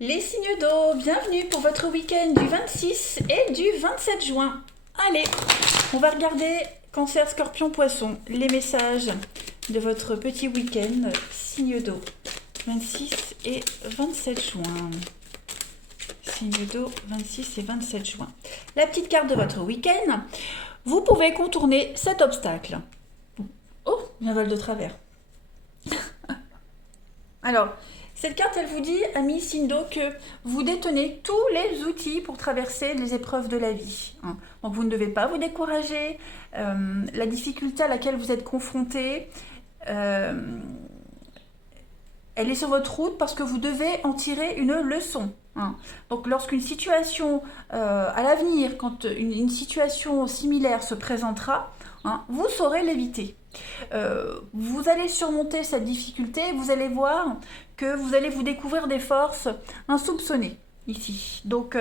Les signes d'eau, bienvenue pour votre week-end du 26 et du 27 juin. Allez, on va regarder Cancer, Scorpion, Poisson, les messages de votre petit week-end, signe d'eau, 26 et 27 juin. Signe d'eau, 26 et 27 juin. La petite carte de votre week-end, vous pouvez contourner cet obstacle. Oh, il y a un vol de travers. Alors, cette carte, elle vous dit, amis signe d'eau, que vous détenez tous les outils pour traverser les épreuves de la vie. Donc, vous ne devez pas vous décourager. La difficulté à laquelle vous êtes confronté, elle est sur votre route parce que vous devez en tirer une leçon. Donc, lorsqu'une situation à l'avenir, quand une situation similaire se présentera, vous saurez l'éviter. Vous allez surmonter cette difficulté, vous allez voir que vous allez vous découvrir des forces insoupçonnées ici. Donc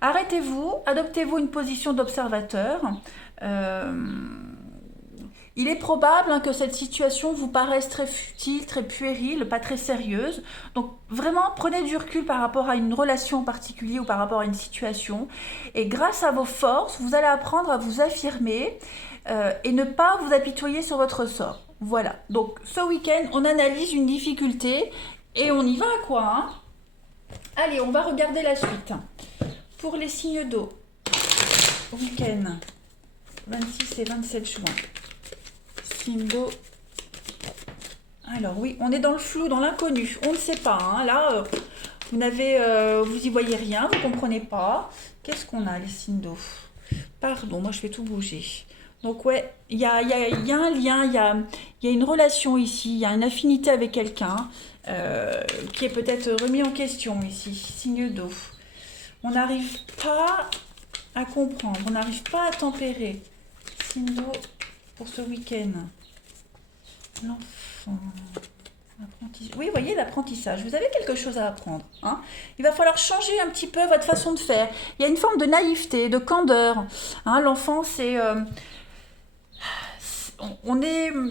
arrêtez-vous, adoptez-vous une position d'observateur. Il est probable que cette situation vous paraisse très futile, très puérile, pas très sérieuse. Donc vraiment, prenez du recul par rapport à une relation en particulier ou par rapport à une situation. Et grâce à vos forces, vous allez apprendre à vous affirmer et ne pas vous apitoyer sur votre sort. Voilà. Donc ce week-end, on analyse une difficulté et on y va quoi. Allez, on va regarder la suite. Pour les signes d'eau, week-end 26 et 27 juin. Signe d'eau. Alors oui, on est dans le flou, dans l'inconnu. On ne sait pas. Là, vous y voyez rien, vous comprenez pas. Qu'est-ce qu'on a les signes d'eau? Pardon, moi je fais tout bouger. Donc ouais, il y a un lien, il y a une relation ici, il y a une affinité avec quelqu'un qui est peut-être remis en question ici. Signe d'eau. On n'arrive pas à comprendre, on n'arrive pas à tempérer. Signe d'eau pour ce week-end. L'enfant. Oui, vous voyez, l'apprentissage. Vous avez quelque chose à apprendre. Il va falloir changer un petit peu votre façon de faire. Il y a une forme de naïveté, de candeur. L'enfant, c'est...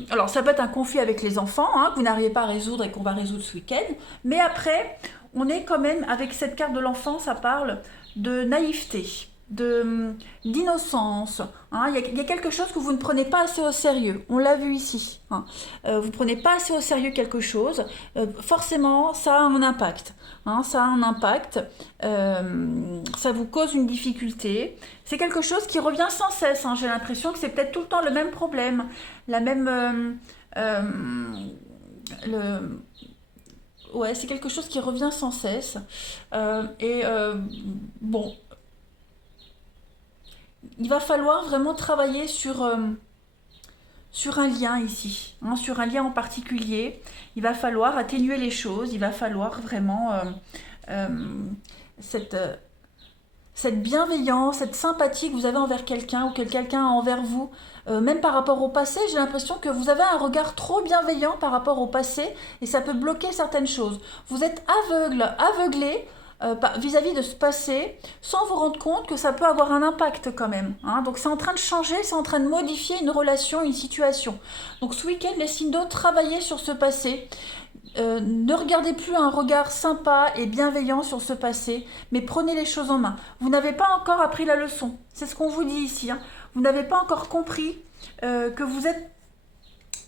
Alors, ça peut être un conflit avec les enfants, que vous n'arrivez pas à résoudre et qu'on va résoudre ce week-end. Mais après, on est quand même, avec cette carte de l'enfant, ça parle de naïveté, d'innocence. Il y a quelque chose que vous ne prenez pas assez au sérieux. On l'a vu ici. Vous ne prenez pas assez au sérieux quelque chose. Forcément, ça a un impact. Ça a un impact. Ça vous cause une difficulté. C'est quelque chose qui revient sans cesse. J'ai l'impression que c'est peut-être tout le temps le même problème. La même... Ouais, c'est quelque chose qui revient sans cesse. Bon, il va falloir vraiment travailler sur un lien ici, sur un lien en particulier. Il va falloir atténuer les choses, il va falloir vraiment cette bienveillance, cette sympathie que vous avez envers quelqu'un ou que quelqu'un a envers vous, même par rapport au passé. J'ai l'impression que vous avez un regard trop bienveillant par rapport au passé et ça peut bloquer certaines choses. Vous êtes aveuglé vis-à-vis de ce passé sans vous rendre compte que ça peut avoir un impact quand même. Donc c'est en train de changer, c'est en train de modifier une relation, une situation. Donc ce week-end, les signes d'eau, travaillez sur ce passé. Ne regardez plus un regard sympa et bienveillant sur ce passé, mais prenez les choses en main. Vous n'avez pas encore appris la leçon. C'est ce qu'on vous dit ici. Vous n'avez pas encore compris que vous n'êtes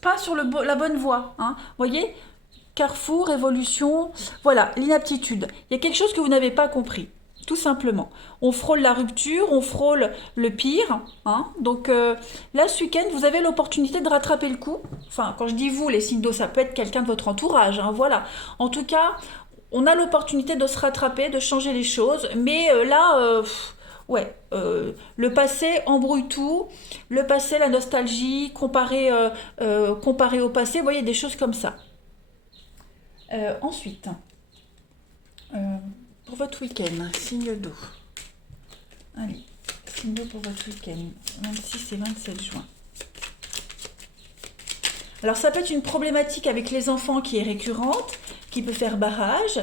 pas sur la bonne voie. Vous voyez ? Carrefour, évolution, voilà, l'inaptitude. Il y a quelque chose que vous n'avez pas compris, tout simplement. On frôle la rupture, on frôle le pire. Donc là, ce week-end, vous avez l'opportunité de rattraper le coup. Enfin, quand je dis vous, les signes d'eau, ça peut être quelqu'un de votre entourage. Voilà. En tout cas, on a l'opportunité de se rattraper, de changer les choses. Mais le passé embrouille tout. Le passé, la nostalgie, comparé au passé, vous voyez, des choses comme ça. Ensuite, pour votre week-end, signe d'eau. Allez, signe d'eau pour votre week-end, 26 et 27 juin. Alors ça peut être une problématique avec les enfants qui est récurrente, qui peut faire barrage.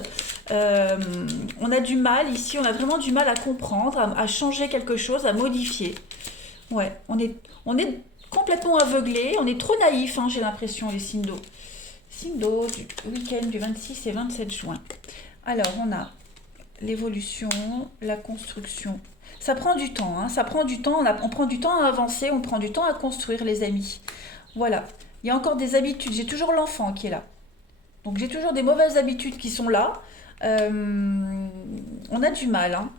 On a du mal ici, on a vraiment du mal à comprendre, à changer quelque chose, à modifier. Ouais, on est complètement aveuglé, on est trop naïf, j'ai l'impression, les signes d'eau. Signe d'eau du week-end du 26 et 27 juin. Alors, on a l'évolution, la construction. Ça prend du temps, hein, ça prend du temps, on prend du temps à avancer, on prend du temps à construire, les amis. Voilà. Il y a encore des habitudes, j'ai toujours l'enfant qui est là. Donc j'ai toujours des mauvaises habitudes qui sont là. On a du mal, hein.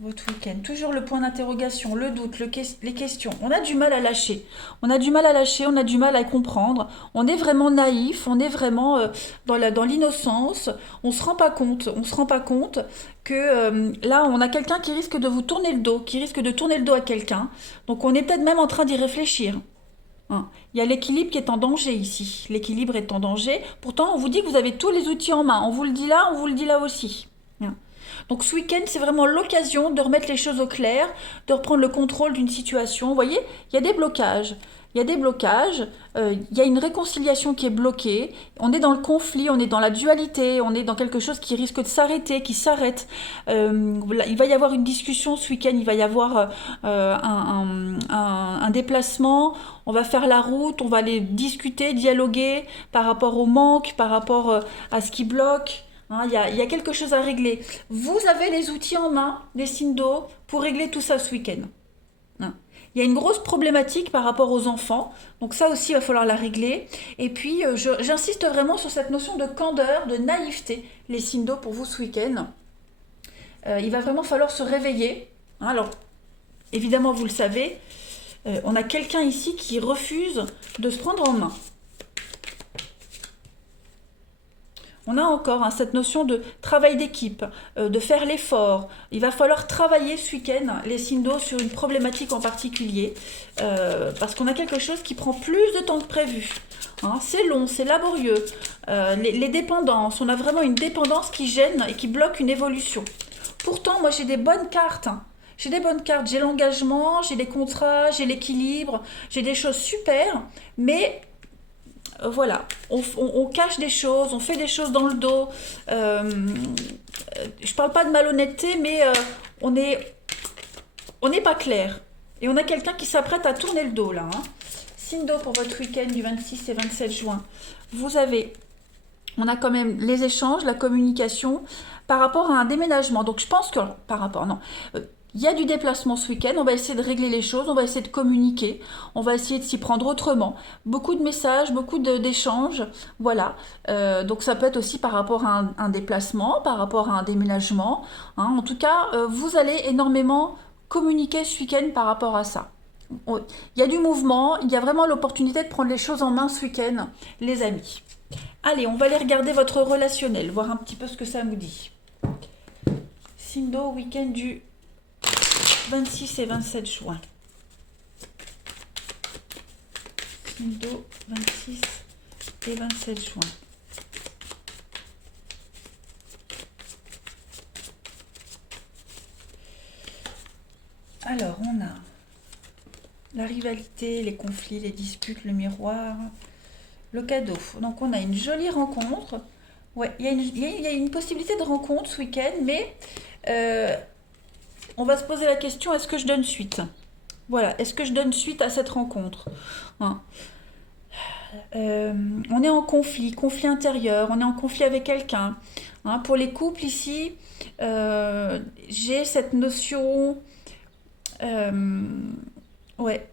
Votre week-end, toujours le point d'interrogation, le doute, les questions. On a du mal à lâcher. On a du mal à lâcher, on a du mal à comprendre. On est vraiment naïf, on est vraiment dans l'innocence. On se rend pas compte, on se rend pas compte que là, on a quelqu'un qui risque de vous tourner le dos, qui risque de tourner le dos à quelqu'un. Donc on est peut-être même en train d'y réfléchir. Hein. Il y a l'équilibre qui est en danger ici. L'équilibre est en danger. Pourtant, on vous dit que vous avez tous les outils en main. On vous le dit là, on vous le dit là aussi. Hein. Donc ce week-end, c'est vraiment l'occasion de remettre les choses au clair, de reprendre le contrôle d'une situation. Vous voyez, il y a des blocages. Il y a des blocages, il y a une réconciliation qui est bloquée, on est dans le conflit, on est dans la dualité, on est dans quelque chose qui risque de s'arrêter, qui s'arrête. Il va y avoir une discussion ce week-end, il va y avoir un déplacement, on va faire la route, on va aller discuter, dialoguer par rapport au manque, par rapport à ce qui bloque. Hein, il y a quelque chose à régler. Vous avez les outils en main, les signes d'eau, pour régler tout ça ce week-end. Hein. Il y a une grosse problématique par rapport aux enfants, donc ça aussi il va falloir la régler. Et puis j'insiste vraiment sur cette notion de candeur, de naïveté, les signes d'eau pour vous ce week-end. Il va vraiment falloir se réveiller. Hein, alors, évidemment, vous le savez, on a quelqu'un ici qui refuse de se prendre en main. On a encore hein, cette notion de travail d'équipe, de faire l'effort. Il va falloir travailler ce week-end les signes d'eau sur une problématique en particulier, parce qu'on a quelque chose qui prend plus de temps que prévu. Hein, c'est long, c'est laborieux. Les dépendances, on a vraiment une dépendance qui gêne et qui bloque une évolution. Pourtant, moi j'ai des bonnes cartes. Hein. J'ai des bonnes cartes, j'ai l'engagement, j'ai les contrats, j'ai l'équilibre, j'ai des choses super, mais voilà, on cache des choses, on fait des choses dans le dos. Je parle pas de malhonnêteté, mais on n'est pas clair. Et on a quelqu'un qui s'apprête à tourner le dos là. Hein. Signe d'eau pour votre week-end du 26 et 27 juin. On a quand même les échanges, la communication par rapport à un déménagement. Donc je pense que, par rapport, non. Il y a du déplacement ce week-end, on va essayer de régler les choses, on va essayer de communiquer, on va essayer de s'y prendre autrement. Beaucoup de messages, beaucoup d'échanges, voilà. Donc ça peut être aussi par rapport à un déplacement, par rapport à un déménagement. Hein. En tout cas, vous allez énormément communiquer ce week-end par rapport à ça. Il y a du mouvement, il y a vraiment l'opportunité de prendre les choses en main ce week-end, les amis. Allez, on va aller regarder votre relationnel, voir un petit peu ce que ça nous dit. Signe d'eau, week-end du 26 et 27 juin. Signe d'eau, 26 et 27 juin. Alors, on a la rivalité, les conflits, les disputes, le miroir, le cadeau. Donc, on a une jolie rencontre. Ouais, il y a une possibilité de rencontre ce week-end, mais on va se poser la question, est-ce que je donne suite? Voilà, est-ce que je donne suite à cette rencontre? Hein. On est en conflit intérieur, on est en conflit avec quelqu'un. Hein. Pour les couples ici, j'ai cette notion... ouais,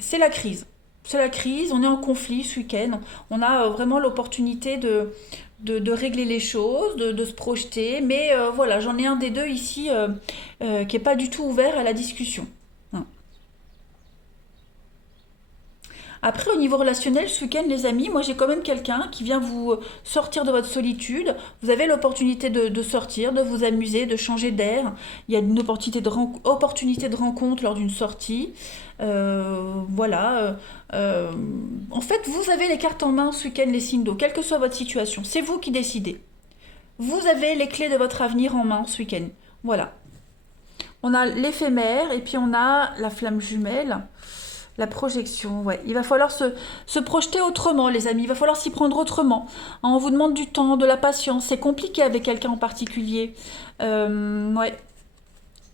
c'est la crise. C'est la crise, on est en conflit ce week-end. On a vraiment l'opportunité de régler les choses, de se projeter. Mais voilà, j'en ai un des deux ici qui n'est pas du tout ouvert à la discussion. Hein. Après, au niveau relationnel, ce week-end, les amis, moi j'ai quand même quelqu'un qui vient vous sortir de votre solitude. Vous avez l'opportunité de sortir, de vous amuser, de changer d'air. Il y a une opportunité de rencontre lors d'une sortie. Voilà. En fait, vous avez les cartes en main ce week-end, les signes d'eau, quelle que soit votre situation. C'est vous qui décidez. Vous avez les clés de votre avenir en main ce week-end. Voilà. On a l'éphémère et puis on a la flamme jumelle. La projection, ouais. Il va falloir se projeter autrement, les amis. Il va falloir s'y prendre autrement. Hein, on vous demande du temps, de la patience. C'est compliqué avec quelqu'un en particulier. Ouais.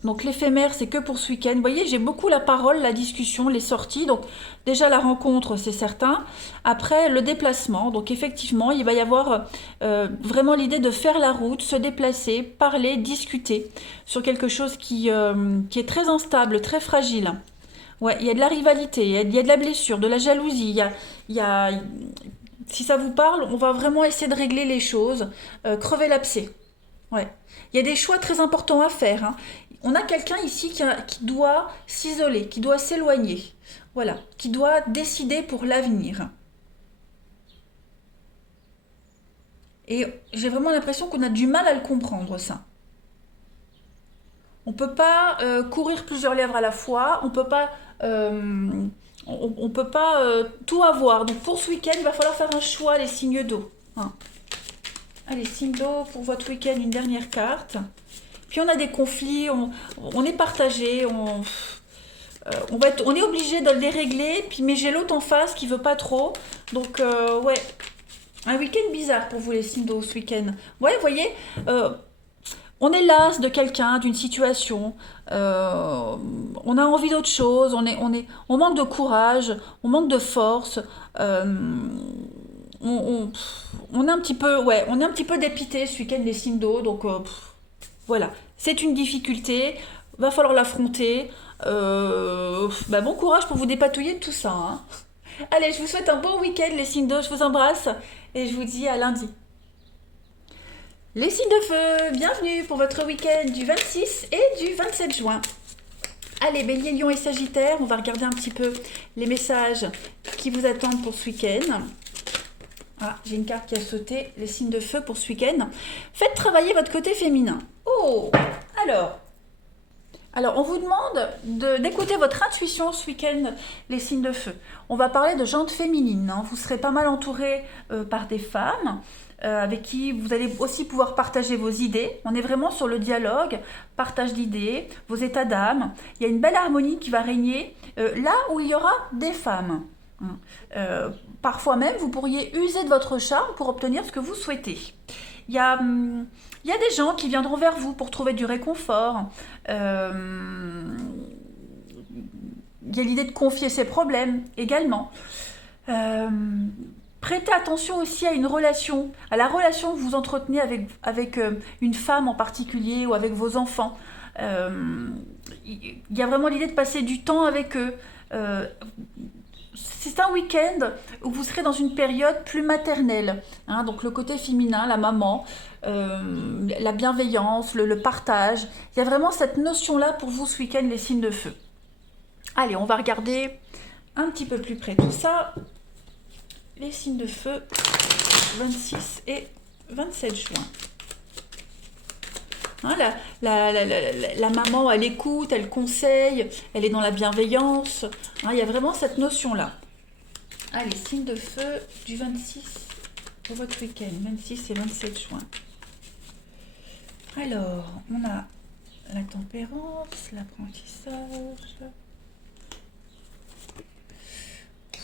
Donc l'éphémère, c'est que pour ce week-end. Vous voyez, j'ai beaucoup la parole, la discussion, les sorties. Donc déjà la rencontre, c'est certain. Après, le déplacement. Donc effectivement, il va y avoir vraiment l'idée de faire la route, se déplacer, parler, discuter sur quelque chose qui est très instable, très fragile. Ouais, il y a de la rivalité, il y a de la blessure, de la jalousie. Il y a, si ça vous parle, on va vraiment essayer de régler les choses, crever l'abcès. Ouais. Il y a des choix très importants à faire, hein. On a quelqu'un ici qui doit s'isoler, qui doit s'éloigner. Voilà, qui doit décider pour l'avenir. Et j'ai vraiment l'impression qu'on a du mal à le comprendre, ça. On ne peut pas courir plusieurs lèvres à la fois, on peut pas tout avoir. Donc pour ce week-end, il va falloir faire un choix, les signes d'eau, hein. Allez, signes d'eau pour votre week-end, une dernière carte. Puis on a des conflits, on est partagé, on est obligé de les régler, puis mais j'ai l'autre en face qui veut pas trop. Donc ouais, un week-end bizarre pour vous les signes d'eau ce week-end. Ouais, vous voyez, on est las de quelqu'un, d'une situation, on a envie d'autre chose, on manque de courage, on manque de force, euh, on est un petit peu, ouais, on est un petit peu dépité ce week-end les signes d'eau, donc voilà, c'est une difficulté, va falloir l'affronter. Bah, bon courage pour vous dépatouiller de tout ça, hein. Allez, je vous souhaite un bon week-end les signes d'eau, je vous embrasse et je vous dis à lundi. Les signes de feu, bienvenue pour votre week-end du 26 et du 27 juin. Allez, Bélier, Lion et Sagittaire, on va regarder un petit peu les messages qui vous attendent pour ce week-end. Ah, j'ai une carte qui a sauté, les signes de feu pour ce week-end. Faites travailler votre côté féminin. Oh, alors, on vous demande d'écouter votre intuition ce week-end, les signes de feu. On va parler de jante féminine, hein. Vous serez pas mal entouré par des femmes avec qui vous allez aussi pouvoir partager vos idées. On est vraiment sur le dialogue, partage d'idées, vos états d'âme. Il y a une belle harmonie qui va régner là où il y aura des femmes. Parfois même, vous pourriez user de votre charme pour obtenir ce que vous souhaitez. Il y a, il y a des gens qui viendront vers vous pour trouver du réconfort. Il y a l'idée de confier ses problèmes également. Euh, Prêtez attention aussi à une relation, à la relation que vous entretenez avec une femme en particulier ou avec vos enfants. Il y a vraiment l'idée de passer du temps avec eux. Euh, c'est un week-end où vous serez dans une période plus maternelle, hein, donc le côté féminin, la maman, la bienveillance, le partage. Il y a vraiment cette notion-là pour vous ce week-end, les signes de feu. Allez, on va regarder un petit peu plus près tout ça. Les signes de feu, 26 et 27 juin. Hein, la maman, elle écoute, elle conseille, elle est dans la bienveillance. Hein, il y a vraiment cette notion-là. Allez, signes de feu du 26 pour votre week-end, 26 et 27 juin. Alors, on a la tempérance, l'apprentissage.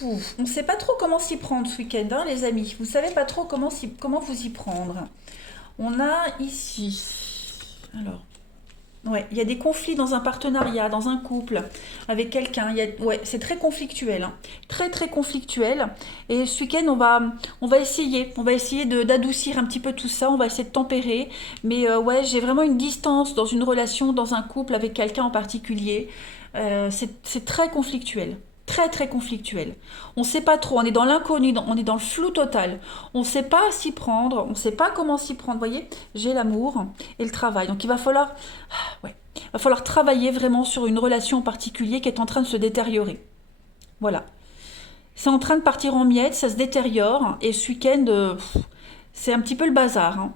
On ne sait pas trop comment s'y prendre ce week-end, hein, les amis. Vous ne savez pas trop comment vous y prendre. On a ici... Alors, ouais, il y a des conflits dans un partenariat, dans un couple, avec quelqu'un. Ouais, c'est très conflictuel, hein. Très très conflictuel. Et ce week-end, on va essayer d'adoucir un petit peu tout ça. On va essayer de tempérer. Mais ouais, j'ai vraiment une distance dans une relation, dans un couple avec quelqu'un en particulier. C'est très conflictuel. Très très conflictuel. On ne sait pas trop, on est dans l'inconnu, on est dans le flou total. On ne sait pas s'y prendre, on ne sait pas comment s'y prendre. Vous voyez, j'ai l'amour et le travail. Donc il va falloir, ouais, va falloir travailler vraiment sur une relation en particulier qui est en train de se détériorer. Voilà. C'est en train de partir en miettes, ça se détériore. Et ce week-end, c'est un petit peu le bazar, hein.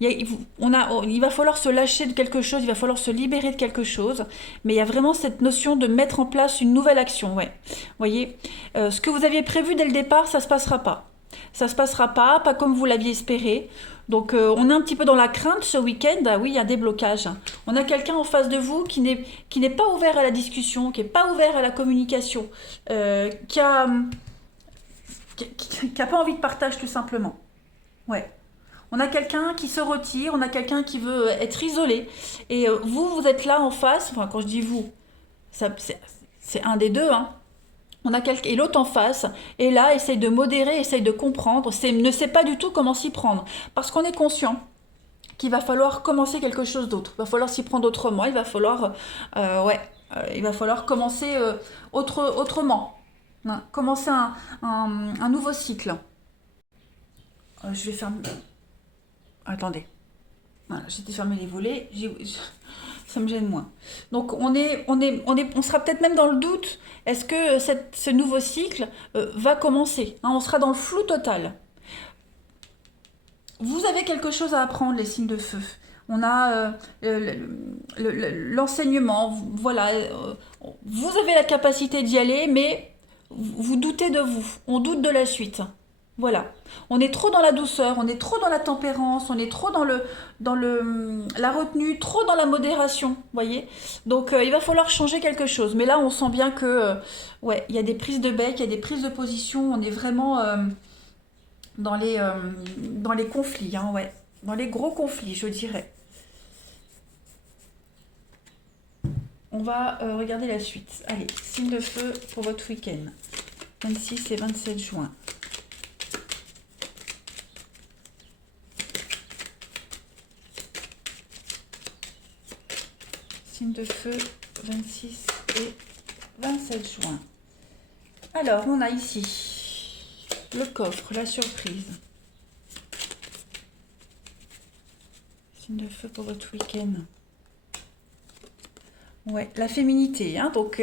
Il va falloir se lâcher de quelque chose, il va falloir se libérer de quelque chose, mais il y a vraiment cette notion de mettre en place une nouvelle action. Ouais. Vous voyez, ce que vous aviez prévu dès le départ, ça ne se passera pas. Ça ne se passera pas comme vous l'aviez espéré. Donc on est un petit peu dans la crainte ce week-end. Ah oui, il y a des blocages. On a quelqu'un en face de vous qui n'est pas ouvert à la discussion, qui n'est pas ouvert à la communication, qui a pas envie de partage tout simplement. Ouais. On a quelqu'un qui se retire, on a quelqu'un qui veut être isolé. Et vous, vous êtes là en face, enfin quand je dis vous, c'est un des deux, hein. On a quelqu'un et l'autre en face, et là, essaye de modérer, essaye de comprendre, ne sait pas du tout comment s'y prendre. Parce qu'on est conscient qu'il va falloir commencer quelque chose d'autre. Il va falloir s'y prendre autrement, il va falloir commencer autrement. Hein, commencer un nouveau cycle. Je vais fermer. Attendez. Voilà, j'ai fermé les volets. Ça me gêne moins. Donc on sera peut-être même dans le doute. Est-ce que ce nouveau cycle va commencer? Hein, on sera dans le flou total. Vous avez quelque chose à apprendre, les signes de feu. On a l'enseignement. Voilà. Vous avez la capacité d'y aller, mais vous doutez de vous. On doute de la suite. Voilà. On est trop dans la douceur, on est trop dans la tempérance, on est trop dans la retenue, trop dans la modération, vous voyez. Donc il va falloir changer quelque chose. Mais là, on sent bien que, ouais, il y a des prises de bec, il y a des prises de position. On est vraiment dans les conflits, hein, ouais, dans les gros conflits, je dirais. On va regarder la suite. Allez, signe de feu pour votre week-end, 26 et 27 juin. Signe de feu, 26 et 27 juin. Alors, on a ici le coffre, la surprise. Signe de feu pour votre week-end. Ouais, la féminité, hein, donc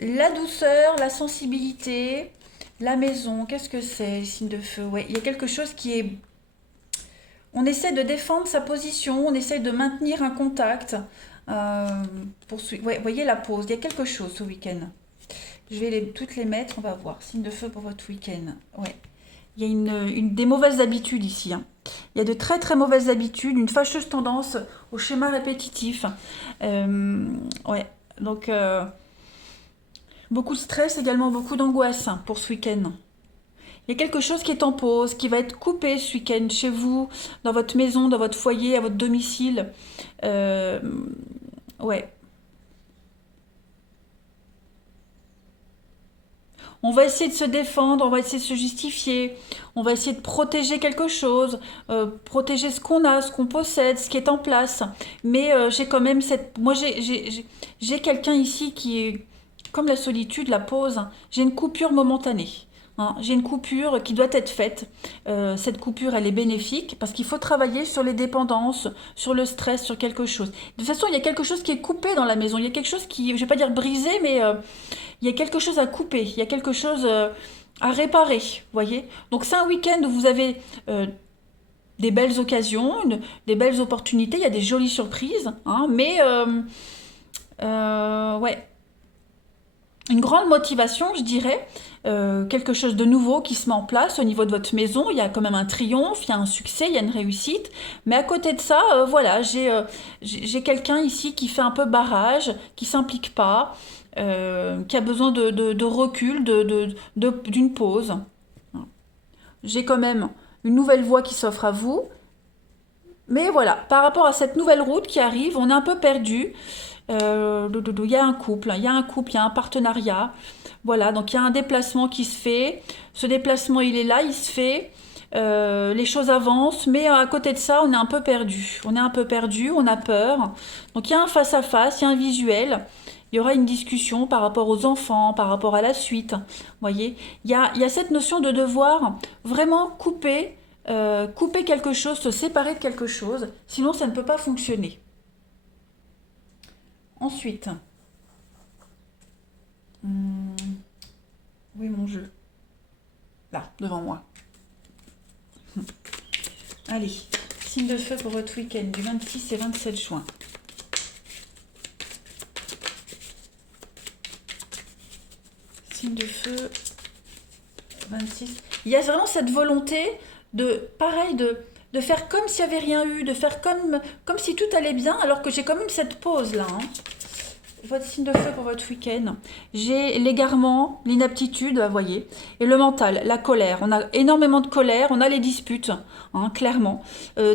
la douceur, la sensibilité, la maison, qu'est-ce que c'est, signe de feu? Ouais, il y a quelque chose qui est... On essaie de défendre sa position, on essaie de maintenir un contact. Ouais, voyez la pause, il y a quelque chose ce week-end. Je vais toutes les mettre, on va voir. Signe de feu pour votre week-end. Ouais. Il y a des mauvaises habitudes ici, hein. Il y a de très très mauvaises habitudes, une fâcheuse tendance au schéma répétitif. Ouais, donc beaucoup de stress, également beaucoup d'angoisse pour ce week-end. Il y a quelque chose qui est en pause, qui va être coupé ce week-end chez vous, dans votre maison, dans votre foyer, à votre domicile. Ouais. On va essayer de se défendre, on va essayer de se justifier, on va essayer de protéger quelque chose, protéger ce qu'on a, ce qu'on possède, ce qui est en place. Mais j'ai quand même cette... Moi, j'ai quelqu'un ici qui est comme la solitude, la pause. Hein. J'ai une coupure momentanée. Hein. J'ai une coupure qui doit être faite. Cette coupure, elle est bénéfique parce qu'il faut travailler sur les dépendances, sur le stress, sur quelque chose. De toute façon, il y a quelque chose qui est coupé dans la maison. Il y a quelque chose qui, je ne vais pas dire brisé, mais il y a quelque chose à couper. Il y a quelque chose à réparer, voyez. Donc c'est un week-end où vous avez des belles occasions, des belles opportunités. Il y a des jolies surprises, hein, mais ouais. Une grande motivation, je dirais, quelque chose de nouveau qui se met en place au niveau de votre maison. Il y a quand même un triomphe, il y a un succès, il y a une réussite. Mais à côté de ça, voilà, j'ai quelqu'un ici qui fait un peu barrage, qui s'implique pas, qui a besoin de recul, d'une pause. J'ai quand même une nouvelle voie qui s'offre à vous. Mais voilà, par rapport à cette nouvelle route qui arrive, on est un peu perdu. Il y a un couple, il y a un partenariat. Voilà, donc il y a un déplacement qui se fait. Ce déplacement, il est là, il se fait. Les choses avancent, mais à côté de ça, on est un peu perdu. On est un peu perdu, on a peur. Donc il y a un face-à-face, il y a un visuel. Il y aura une discussion par rapport aux enfants, par rapport à la suite. Vous voyez, il y a cette notion de devoir vraiment couper quelque chose, se séparer de quelque chose. Sinon, ça ne peut pas fonctionner. Ensuite, où est mon jeu? Là, devant moi. Allez, signe de feu pour votre week-end du 26 et 27 juin. Signe de feu, 26. Il y a vraiment cette volonté pareil, de faire comme s'il n'y avait rien eu, de faire comme si tout allait bien, alors que j'ai quand même cette pause là. Hein. votre signe de feu pour votre week-end. J'ai l'égarement, l'inaptitude, vous voyez, et le mental, la colère. On a énormément de colère, on a les disputes, hein, clairement.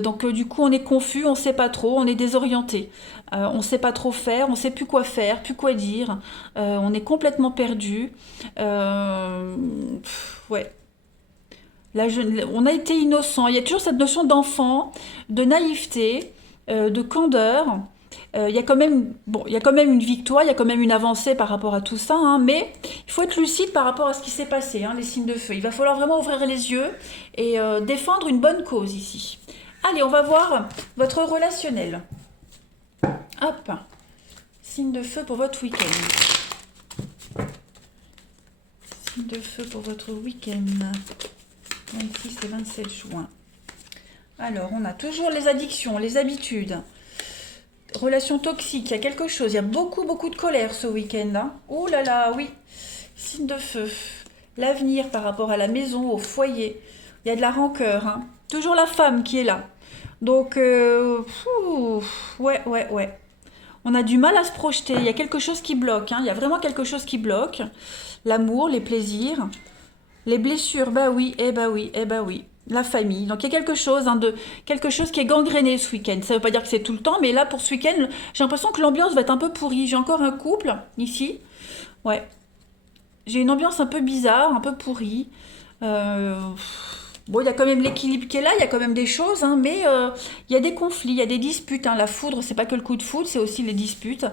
Donc du coup, on est confus, on ne sait pas trop, on est désorienté. On ne sait pas trop faire, on ne sait plus quoi faire, plus quoi dire. On est complètement perdu. Ouais. Là, on a été innocent. Il y a toujours cette notion d'enfant, de naïveté, de candeur. Il y a quand même, bon, il y a quand même une victoire, il y a quand même une avancée par rapport à tout ça, hein, mais il faut être lucide par rapport à ce qui s'est passé, hein, les signes de feu. Il va falloir vraiment ouvrir les yeux et défendre une bonne cause ici. Allez, on va voir votre relationnel. Hop, signe de feu pour votre week-end. Signe de feu pour votre week-end. 26 et 27 juin. Alors, on a toujours les addictions, les habitudes. Relation toxique, il y a quelque chose. Il y a beaucoup, beaucoup de colère ce week-end. Hein. Oh là là, oui. Signe de feu. L'avenir par rapport à la maison, au foyer. Il y a de la rancœur. Hein. Toujours la femme qui est là. Donc, ouais. On a du mal à se projeter. Il y a quelque chose qui bloque. Hein. Il y a vraiment quelque chose qui bloque. L'amour, les plaisirs, les blessures. Bah oui, oui. La famille. Donc il y a quelque chose, hein, quelque chose qui est gangréné ce week-end. Ça ne veut pas dire que c'est tout le temps, mais là pour ce week-end, j'ai l'impression que l'ambiance va être un peu pourrie. J'ai encore un couple ici. Ouais. J'ai une ambiance un peu bizarre, un peu pourrie. Bon, il y a quand même l'équilibre qui est là, il y a quand même des choses, hein, mais il y a des conflits, il y a des disputes. Hein. La foudre, c'est pas que le coup de foudre, c'est aussi les disputes.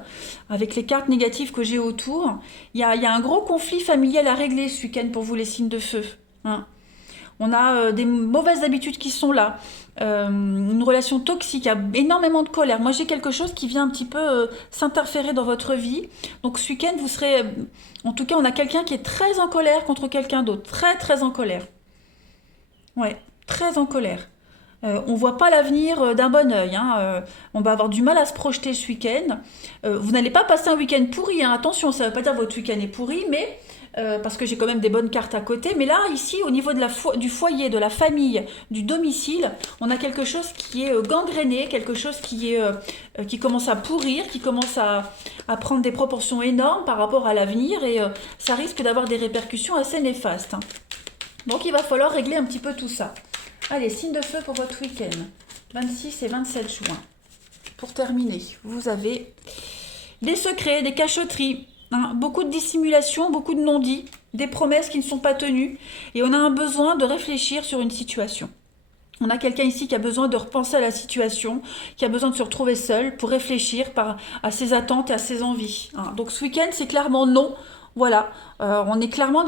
Avec les cartes négatives que j'ai autour, il y a un gros conflit familial à régler ce week-end pour vous les signes de feu. Hein. On a des mauvaises habitudes qui sont là. Une relation toxique, il y a énormément de colère. Moi, j'ai quelque chose qui vient un petit peu s'interférer dans votre vie. Donc, ce week-end, vous serez... en tout cas, on a quelqu'un qui est très en colère contre quelqu'un d'autre. Très, très en colère. Ouais, très en colère. On voit pas l'avenir d'un bon œil. Hein. On va avoir du mal à se projeter ce week-end. Vous n'allez pas passer un week-end pourri. Hein. Attention, ça ne veut pas dire que votre week-end est pourri, mais parce que j'ai quand même des bonnes cartes à côté. Mais là, ici, au niveau de du foyer, de la famille, du domicile, on a quelque chose qui est gangréné, quelque chose qui commence à pourrir, qui commence à prendre des proportions énormes par rapport à l'avenir et ça risque d'avoir des répercussions assez néfastes. Hein. Donc, il va falloir régler un petit peu tout ça. Allez, signe de feu pour votre week-end. 26 et 27 juin. Pour terminer, vous avez des secrets, des cachotteries, hein, beaucoup de dissimulation, beaucoup de non-dits, des promesses qui ne sont pas tenues. Et on a un besoin de réfléchir sur une situation. On a quelqu'un ici qui a besoin de repenser à la situation, qui a besoin de se retrouver seul pour réfléchir à ses attentes et à ses envies. Hein. Donc ce week-end, c'est clairement non. Voilà, on est clairement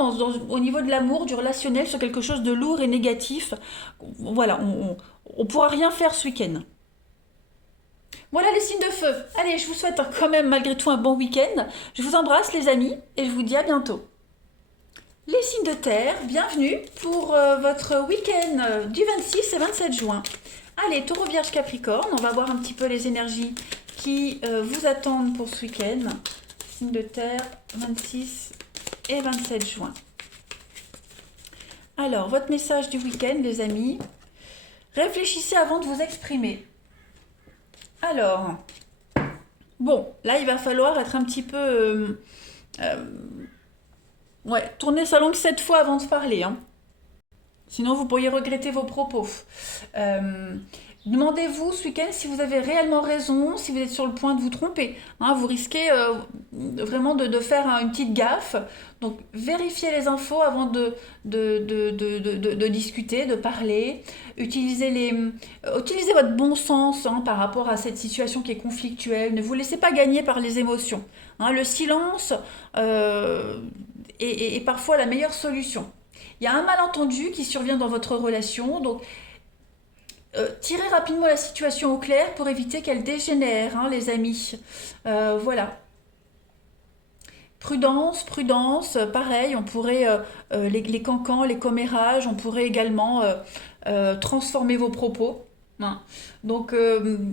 au niveau de l'amour, du relationnel, sur quelque chose de lourd et négatif. Voilà, on pourra rien faire ce week-end. Voilà les signes de feu. Allez, je vous souhaite quand même malgré tout un bon week-end. Je vous embrasse les amis et je vous dis à bientôt. Les signes de terre, bienvenue pour votre week-end du 26 et 27 juin. Allez, Taureau, Vierge, Capricorne, on va voir un petit peu les énergies qui vous attendent pour ce week-end. Signe de terre, 26 et 27 juin. Alors, votre message du week-end, les amis. Réfléchissez avant de vous exprimer. Alors, bon, là, il va falloir être un petit peu... tourner sa langue 7 fois avant de parler. Hein. Sinon, vous pourriez regretter vos propos. Demandez-vous ce week-end si vous avez réellement raison, si vous êtes sur le point de vous tromper. Hein, vous risquez vraiment de faire une petite gaffe. Donc, vérifiez les infos avant de discuter, de parler. Utilisez votre bon sens par rapport à cette situation qui est conflictuelle. Ne vous laissez pas gagner par les émotions. Hein, le silence est parfois la meilleure solution. Il y a un malentendu qui survient dans votre relation, donc tirez rapidement la situation au clair pour éviter qu'elle dégénère, hein, les amis. Voilà. Prudence, pareil, on pourrait, les cancans, les commérages, on pourrait également transformer vos propos. Hein. Donc,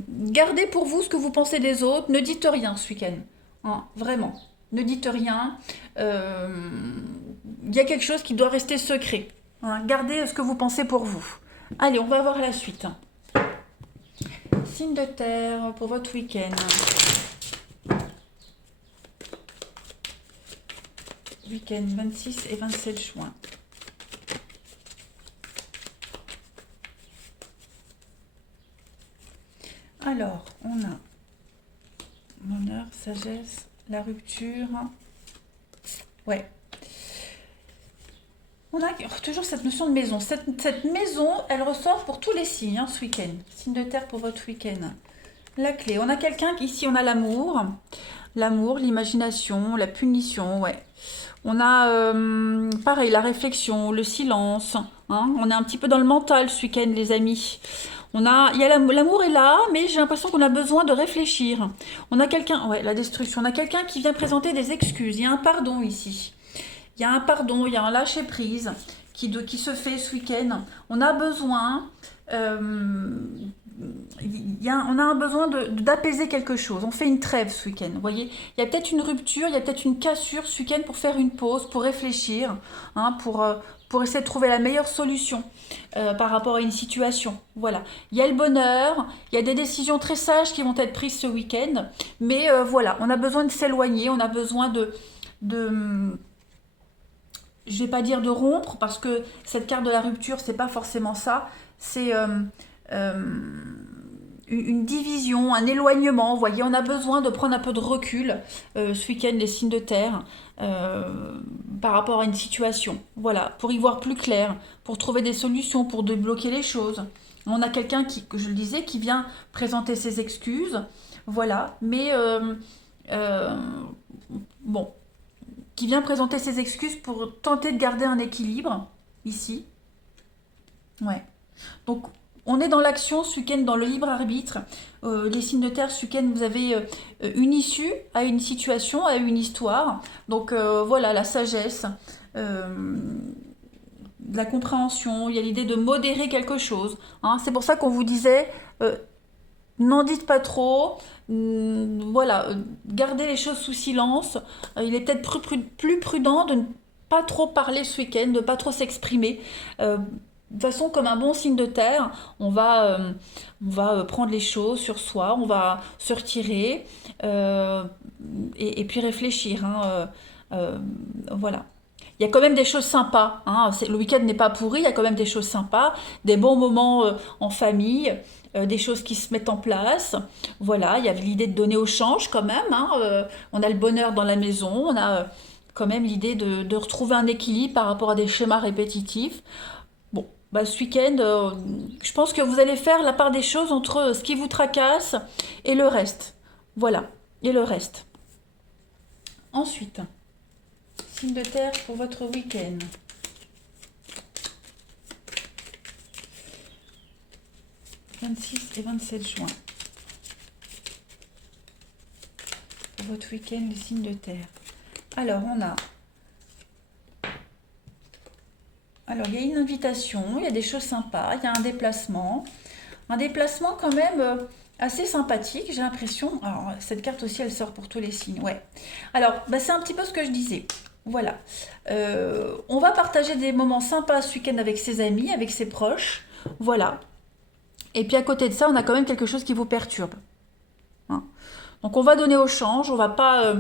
gardez pour vous ce que vous pensez des autres, ne dites rien ce week-end. Hein, vraiment, ne dites rien. Il y a quelque chose qui doit rester secret. Hein, gardez ce que vous pensez pour vous. Allez, on va voir la suite. Signe de terre pour votre week-end. week-end 26 et 27 juin. Alors, on a l'honneur, sagesse, la rupture. Ouais. On a toujours cette notion de maison. Cette maison, elle ressort pour tous les signes ce week-end. Signe de terre pour votre week-end. La clé. On a quelqu'un ici, on a l'amour. L'amour, l'imagination, la punition, ouais. On a, pareil, la réflexion, le silence. Hein. On est un petit peu dans le mental ce week-end, les amis. L'amour est là, mais j'ai l'impression qu'on a besoin de réfléchir. On a quelqu'un, ouais, la destruction. On a quelqu'un qui vient présenter des excuses. Il y a un pardon ici. Il y a un pardon, il y a un lâcher-prise qui se fait ce week-end. On a besoin, on a un besoin d'apaiser quelque chose. On fait une trêve ce week-end. Vous voyez, il y a peut-être une rupture, il y a peut-être une cassure ce week-end pour faire une pause, pour réfléchir, hein, pour essayer de trouver la meilleure solution par rapport à une situation. Voilà. Il y a le bonheur, il y a des décisions très sages qui vont être prises ce week-end. Mais voilà, on a besoin de s'éloigner, on a besoin je vais pas dire de rompre, parce que cette carte de la rupture, c'est pas forcément ça. C'est une division, un éloignement. Vous voyez, on a besoin de prendre un peu de recul ce week-end, les signes de terre, par rapport à une situation. Voilà, pour y voir plus clair, pour trouver des solutions, pour débloquer les choses. On a quelqu'un que je le disais, qui vient présenter ses excuses. Voilà, mais bon, qui vient présenter ses excuses pour tenter de garder un équilibre, ici. Ouais. Donc, on est dans l'action ce week-end, dans le libre arbitre. Les signes de terre, ce week-end, vous avez une issue à une situation, à une histoire. Donc, voilà, la sagesse, de la compréhension, il y a l'idée de modérer quelque chose. Hein. C'est pour ça qu'on vous disait, n'en dites pas trop, voilà, gardez les choses sous silence. Il est peut-être plus prudent de ne pas trop parler ce week-end, de ne pas trop s'exprimer. De toute façon, comme un bon signe de terre, on va prendre les choses sur soi, on va se retirer et puis réfléchir. Hein, voilà. Il y a quand même des choses sympas. Hein, le week-end n'est pas pourri, il y a quand même des choses sympas, des bons moments en famille, des choses qui se mettent en place. Voilà, il y a l'idée de donner au change quand même. Hein, on a le bonheur dans la maison, on a quand même l'idée de retrouver un équilibre par rapport à des schémas répétitifs. Bon, bah, ce week-end, je pense que vous allez faire la part des choses entre ce qui vous tracasse et le reste. Voilà, et le reste. Ensuite, signe de terre pour votre week-end. « 26 et 27 juin. Pour votre week-end, les signes de terre. Alors, il y a une invitation, il y a des choses sympas, il y a un déplacement. Un déplacement quand même assez sympathique, j'ai l'impression. Alors, cette carte aussi, elle sort pour tous les signes, ouais. Alors, c'est un petit peu ce que je disais. Voilà. On va partager des moments sympas ce week-end avec ses amis, avec ses proches. Voilà. Et puis à côté de ça, on a quand même quelque chose qui vous perturbe. Hein. Donc on va donner au change, on va pas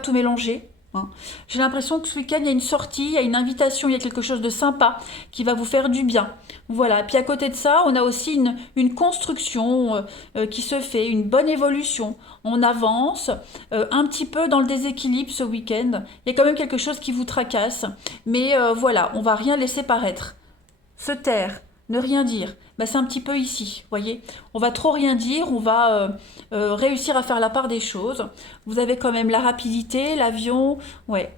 tout mélanger. Hein. J'ai l'impression que ce week-end, il y a une sortie, il y a une invitation, il y a quelque chose de sympa qui va vous faire du bien. Voilà. Puis à côté de ça, on a aussi une construction qui se fait, une bonne évolution. On avance un petit peu dans le déséquilibre ce week-end. Il y a quand même quelque chose qui vous tracasse. Mais voilà, on va rien laisser paraître. Se taire, ne rien dire. C'est un petit peu ici, voyez. On va trop rien dire, on va réussir à faire la part des choses. Vous avez quand même la rapidité, l'avion, ouais.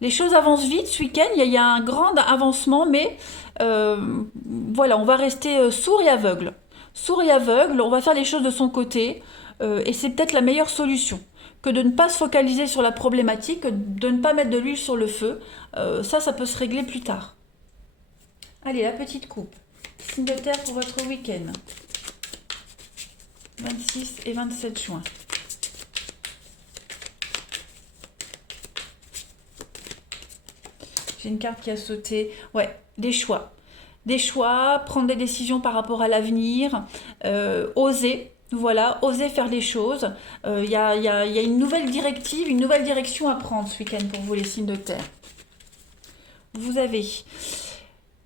Les choses avancent vite ce week-end, il y a un grand avancement, mais voilà, on va rester sourd et aveugle. Sourd et aveugle, on va faire les choses de son côté, et c'est peut-être la meilleure solution que de ne pas se focaliser sur la problématique, de ne pas mettre de l'huile sur le feu. Ça peut se régler plus tard. Allez, la petite coupe. Signe de terre pour votre week-end. 26 et 27 juin. J'ai une carte qui a sauté. Ouais, des choix. Des choix, prendre des décisions par rapport à l'avenir, oser. Voilà, osez faire les choses. Il y a une nouvelle directive, une nouvelle direction à prendre ce week-end pour vous les signes de terre. Vous avez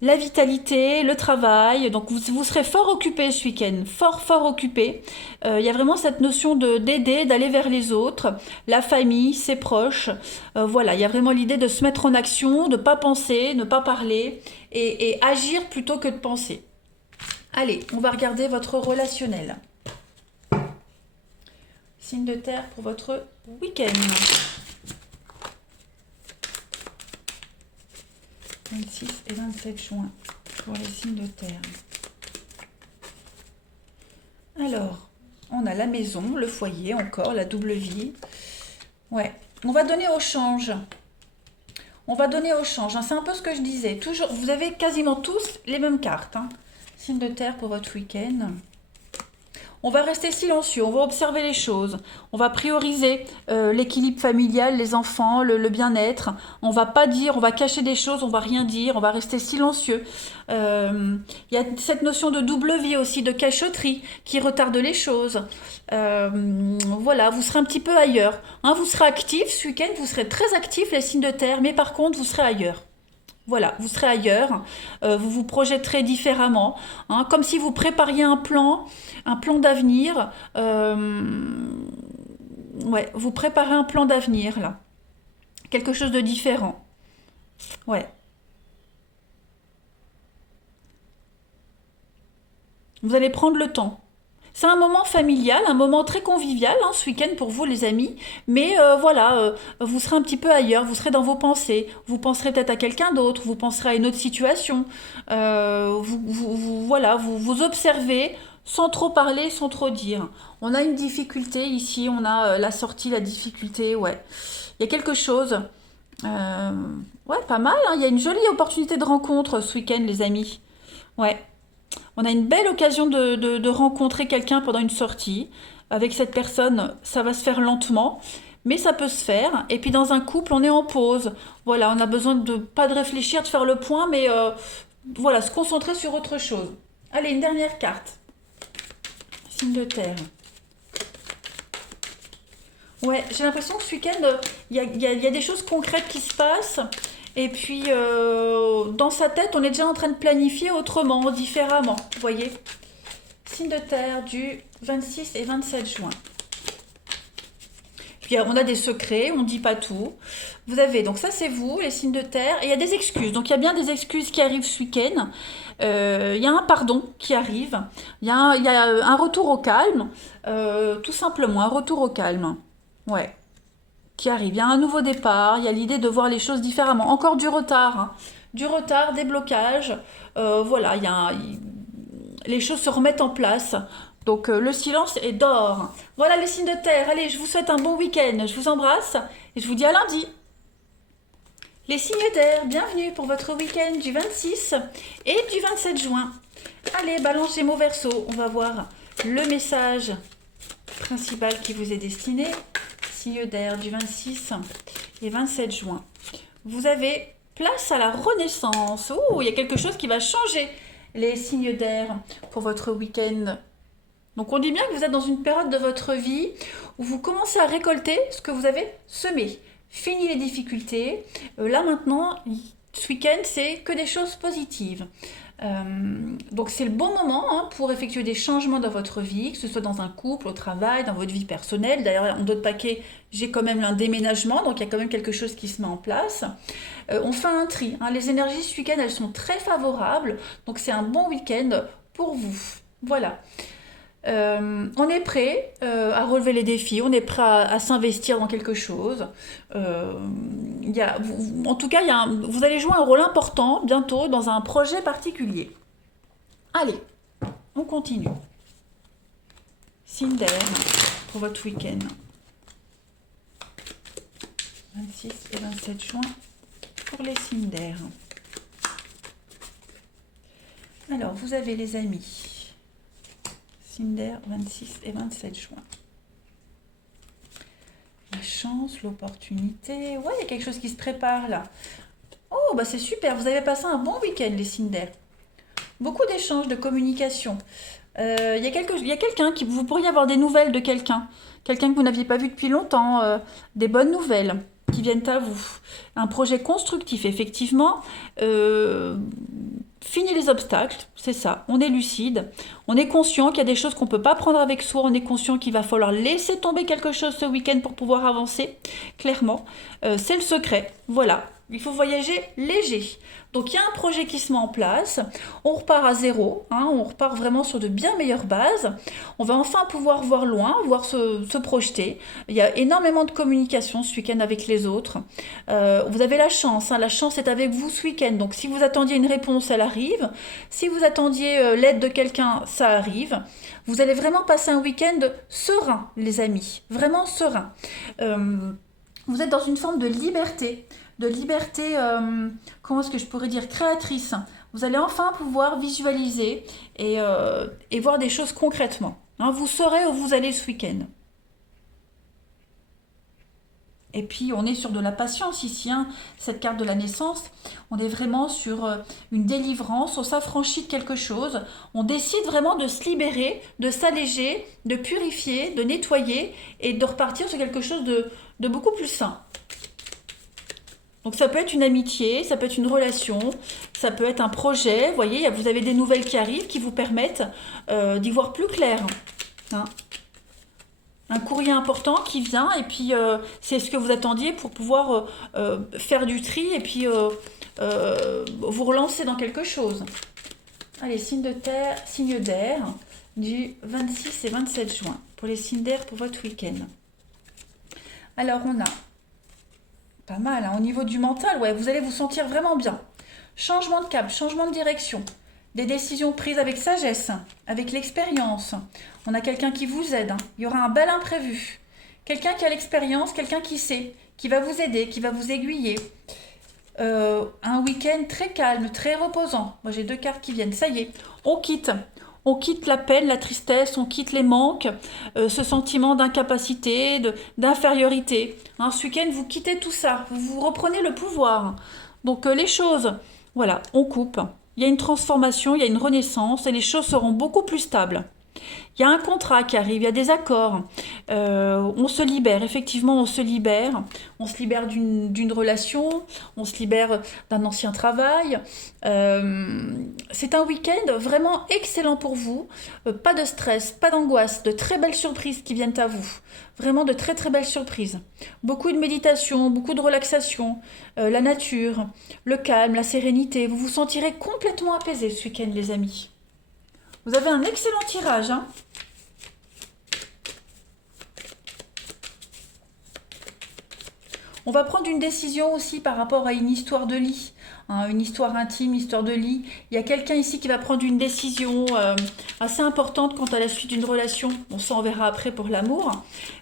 la vitalité, le travail, donc vous serez fort occupé ce week-end, fort occupé. Il y a vraiment cette notion d'aider, d'aller vers les autres, la famille, ses proches. Voilà, il y a vraiment l'idée de se mettre en action, de ne pas penser, ne pas parler et agir plutôt que de penser. Allez, on va regarder votre relationnel. Signe de terre pour votre week-end. 26 et 27 juin pour les signes de terre. Alors, on a la maison, le foyer, encore la double vie. Ouais, on va donner au change. On va donner au change, hein. C'est un peu ce que je disais. Toujours, vous avez quasiment tous les mêmes cartes, hein. Signe de terre pour votre week-end. On va rester silencieux, on va observer les choses, on va prioriser l'équilibre familial, les enfants, le bien-être. On va pas dire, on va cacher des choses, on va rien dire, on va rester silencieux. Il y a cette notion de double vie aussi, de cachotterie qui retarde les choses. Voilà, vous serez un petit peu ailleurs, hein. Vous serez actifs ce week-end, vous serez très actifs les signes de terre, mais par contre vous serez ailleurs. Voilà, vous serez ailleurs, vous vous projetterez différemment, hein, comme si vous prépariez un plan d'avenir. Ouais, vous préparez un plan d'avenir là, quelque chose de différent. Ouais, vous allez prendre le temps. C'est un moment familial, un moment très convivial, hein, ce week-end pour vous les amis, mais voilà, vous serez un petit peu ailleurs, vous serez dans vos pensées, vous penserez peut-être à quelqu'un d'autre, vous penserez à une autre situation. Voilà, vous observez sans trop parler, sans trop dire. On a une difficulté ici, on a la sortie, la difficulté, ouais. Il y a quelque chose, euh, ouais, pas mal, hein. Il y a une jolie opportunité de rencontre ce week-end les amis. Ouais. On a une belle occasion de rencontrer quelqu'un pendant une sortie. Avec cette personne, ça va se faire lentement, mais ça peut se faire. Et puis dans un couple, on est en pause. Voilà, on a besoin de pas de réfléchir, de faire le point, mais voilà, se concentrer sur autre chose. Allez, une dernière carte. Signe de terre. Ouais, j'ai l'impression que ce week-end, il y a des choses concrètes qui se passent. Et puis, dans sa tête, on est déjà en train de planifier autrement, différemment. Vous voyez? Signe de terre du 26 et 27 juin. Puis on a des secrets, on ne dit pas tout. Vous avez, donc ça c'est vous, les signes de terre. Et il y a des excuses. Donc il y a bien des excuses qui arrivent ce week-end. Il y a un pardon qui arrive. Il y a un retour au calme. Tout simplement, un retour au calme. Ouais, qui arrive. Il y a un nouveau départ, il y a l'idée de voir les choses différemment. Encore du retard, hein. Du retard, des blocages. Voilà, les choses se remettent en place. Donc le silence est d'or. Voilà les signes de terre. Allez, je vous souhaite un bon week-end. Je vous embrasse et je vous dis à lundi. Les signes d'air, bienvenue pour votre week-end du 26 et du 27 juin. Allez, balance Gémeaux Verseau. On va voir le message principal qui vous est destiné. Signe d'air du 26 et 27 juin. Vous avez place à la renaissance. Oh, il y a quelque chose qui va changer les signes d'air pour votre week-end. Donc on dit bien que vous êtes dans une période de votre vie où vous commencez à récolter ce que vous avez semé. Fini les difficultés. Là maintenant, ce week-end, c'est que des choses positives. Donc c'est le bon moment, hein, pour effectuer des changements dans votre vie, que ce soit dans un couple, au travail, dans votre vie personnelle. D'ailleurs, en d'autres paquets, j'ai quand même un déménagement, donc il y a quand même quelque chose qui se met en place. On fait un tri, hein. Les énergies ce week-end, elles sont très favorables, donc c'est un bon week-end pour vous. Voilà. On est prêt à relever les défis, on est prêt à s'investir dans quelque chose. En tout cas, vous allez jouer un rôle important bientôt dans un projet particulier. Allez, on continue. Signe d'air pour votre week-end. 26 et 27 juin pour les signes d'air. Alors, vous avez les amis. Signe d'air, 26 et 27 juin. La chance, l'opportunité. Ouais, il y a quelque chose qui se prépare là. Oh, bah c'est super, vous avez passé un bon week-end, les signes d'air. Beaucoup d'échanges, de communication. Il y a quelqu'un qui vous pourriez avoir des nouvelles de quelqu'un, quelqu'un que vous n'aviez pas vu depuis longtemps, des bonnes nouvelles qui viennent à vous. Un projet constructif, effectivement. Fini les obstacles, c'est ça. On est lucide, on est conscient qu'il y a des choses qu'on ne peut pas prendre avec soi, on est conscient qu'il va falloir laisser tomber quelque chose ce week-end pour pouvoir avancer, clairement. C'est le secret, voilà. Il faut voyager léger. Donc il y a un projet qui se met en place, on repart à zéro, hein, on repart vraiment sur de bien meilleures bases. On va enfin pouvoir voir loin, voir se projeter. Il y a énormément de communication ce week-end avec les autres. Vous avez la chance, hein, la chance est avec vous ce week-end. Donc si vous attendiez une réponse, elle arrive. Si vous attendiez l'aide de quelqu'un, ça arrive. Vous allez vraiment passer un week-end serein, les amis, vraiment serein. Vous êtes dans une forme de liberté, comment est-ce que je pourrais dire, créatrice. Vous allez enfin pouvoir visualiser et voir des choses concrètement. Hein, vous saurez où vous allez ce week-end. Et puis on est sur de la patience ici, hein, cette carte de la naissance. On est vraiment sur une délivrance, on s'affranchit de quelque chose. On décide vraiment de se libérer, de s'alléger, de purifier, de nettoyer et de repartir sur quelque chose de beaucoup plus sain. Donc ça peut être une amitié, ça peut être une relation, ça peut être un projet. Vous voyez, vous avez des nouvelles qui arrivent qui vous permettent d'y voir plus clair. Hein. Un courrier important qui vient et puis c'est ce que vous attendiez pour pouvoir faire du tri et puis vous relancer dans quelque chose. Allez, signe de terre, signe d'air du 26 et 27 juin pour les signes d'air pour votre week-end. Alors on a pas mal, hein, au niveau du mental, ouais, vous allez vous sentir vraiment bien. Changement de cap, changement de direction. Des décisions prises avec sagesse, avec l'expérience. On a quelqu'un qui vous aide. Hein. Il y aura un bel imprévu. Quelqu'un qui a l'expérience, quelqu'un qui sait, qui va vous aider, qui va vous aiguiller. Un week-end très calme, très reposant. Moi, j'ai deux cartes qui viennent. Ça y est, on quitte. On quitte la peine, la tristesse, on quitte les manques, ce sentiment d'incapacité, d'infériorité. Hein, ce week-end, vous quittez tout ça. Vous reprenez le pouvoir. Donc, les choses, voilà, on coupe. Il y a une transformation, il y a une renaissance et les choses seront beaucoup plus stables. Il y a un contrat qui arrive, il y a des accords. On se libère, effectivement, on se libère. On se libère d'une relation, on se libère d'un ancien travail. C'est un week-end vraiment excellent pour vous. Pas de stress, pas d'angoisse, de très belles surprises qui viennent à vous. Vraiment de très très belles surprises. Beaucoup de méditation, beaucoup de relaxation, la nature, le calme, la sérénité. Vous vous sentirez complètement apaisé ce week-end, les amis. Vous avez un excellent tirage, hein. On va prendre une décision aussi par rapport à une histoire de lit, hein, une histoire intime, histoire de lit. Il y a quelqu'un ici qui va prendre une décision assez importante quant à la suite d'une relation. Bon, ça on verra après pour l'amour.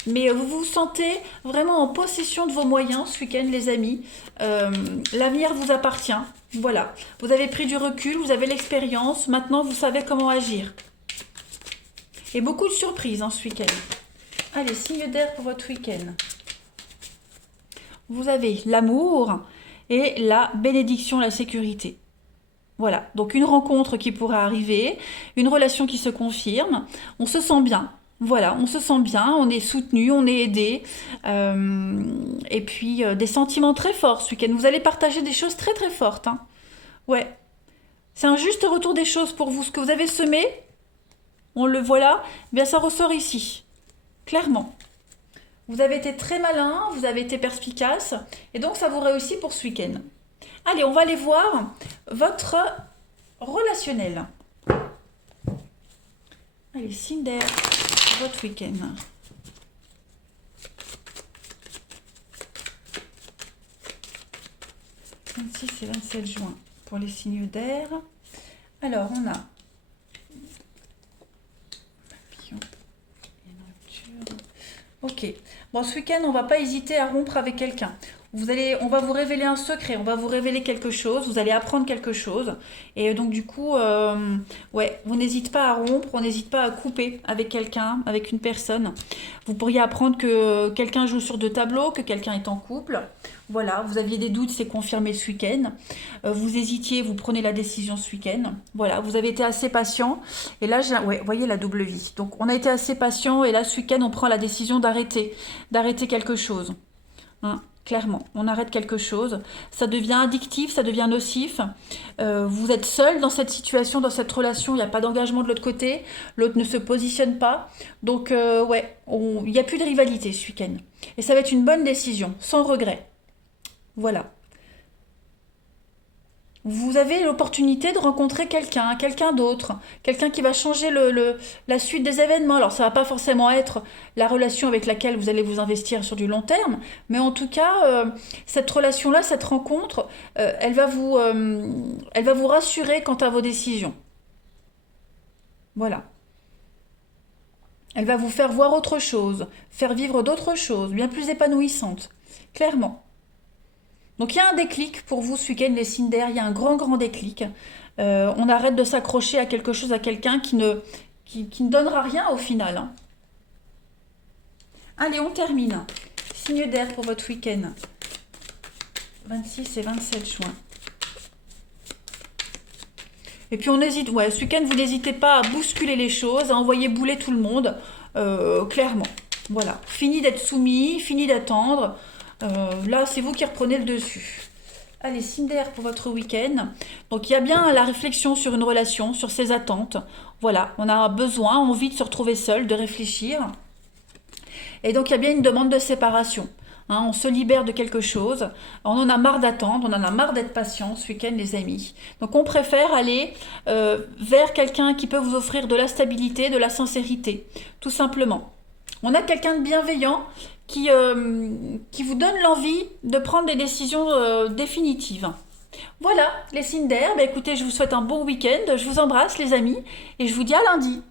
Mais vous vous sentez vraiment en possession de vos moyens ce week-end, les amis. L'avenir vous appartient. Voilà. Vous avez pris du recul, vous avez l'expérience. Maintenant, vous savez comment agir. Et beaucoup de surprises, hein, ce week-end. Allez, signe d'air pour votre week-end. Vous avez l'amour et la bénédiction, la sécurité. Voilà, donc une rencontre qui pourrait arriver, une relation qui se confirme, on se sent bien. Voilà, on se sent bien, on est soutenu, on est aidé. Et puis des sentiments très forts ce week-end. Vous allez partager des choses très très fortes. Hein. Ouais, c'est un juste retour des choses pour vous. Ce que vous avez semé, on le voit là, eh bien ça ressort ici, clairement. Vous avez été très malin, vous avez été perspicace, et donc ça vous réussit pour ce week-end. Allez, on va aller voir votre relationnel. Allez, signe d'air, votre week-end. « 26 et 27 juin pour les signes d'air. » Alors, on a papillon et nature. Ok. Bon, ce week-end, on va pas hésiter à rompre avec quelqu'un. On va vous révéler un secret, on va vous révéler quelque chose, vous allez apprendre quelque chose. Et donc du coup, ouais, vous n'hésitez pas à rompre, on n'hésite pas à couper avec quelqu'un, avec une personne. Vous pourriez apprendre que quelqu'un joue sur deux tableaux, que quelqu'un est en couple. Voilà, vous aviez des doutes, c'est confirmé ce week-end. Vous hésitiez, vous prenez la décision ce week-end. Voilà, vous avez été assez patient. Et là, ouais, vous voyez la double vie. Donc on a été assez patient et là, ce week-end, on prend la décision d'arrêter quelque chose. Hein, clairement, on arrête quelque chose. Ça devient addictif, ça devient nocif. Vous êtes seul dans cette situation, dans cette relation. Il n'y a pas d'engagement de l'autre côté. L'autre ne se positionne pas. Donc, ouais, il n'y a plus de rivalité ce week-end. Et ça va être une bonne décision, sans regret. Voilà. Vous avez l'opportunité de rencontrer quelqu'un d'autre, quelqu'un qui va changer la suite des événements. Alors ça va pas forcément être la relation avec laquelle vous allez vous investir sur du long terme, mais en tout cas, cette relation-là, cette rencontre, elle va vous rassurer quant à vos décisions. Voilà. Elle va vous faire voir autre chose, faire vivre d'autres choses, bien plus épanouissantes. Clairement. Donc il y a un déclic pour vous ce week-end, les signes d'air, il y a un grand déclic. On arrête de s'accrocher à quelque chose, à quelqu'un qui ne donnera rien au final. Hein. Allez, on termine. Signe d'air pour votre week-end. 26 et 27 juin. Et puis on hésite, ouais, ce week-end, vous n'hésitez pas à bousculer les choses, à envoyer bouler tout le monde, clairement. Voilà, fini d'être soumis, fini d'attendre. Là, c'est vous qui reprenez le dessus. Allez, signe d'air pour votre week-end. Donc, il y a bien la réflexion sur une relation, sur ses attentes. Voilà, on a besoin, envie de se retrouver seul, de réfléchir. Et donc, il y a bien une demande de séparation. Hein, on se libère de quelque chose. On en a marre d'attendre, on en a marre d'être patient ce week-end, les amis. Donc, on préfère aller vers quelqu'un qui peut vous offrir de la stabilité, de la sincérité, tout simplement. On a quelqu'un de bienveillant qui vous donne l'envie de prendre des décisions définitives. Voilà, les signes d'air. Bah, écoutez, je vous souhaite un bon week-end. Je vous embrasse, les amis, et je vous dis à lundi.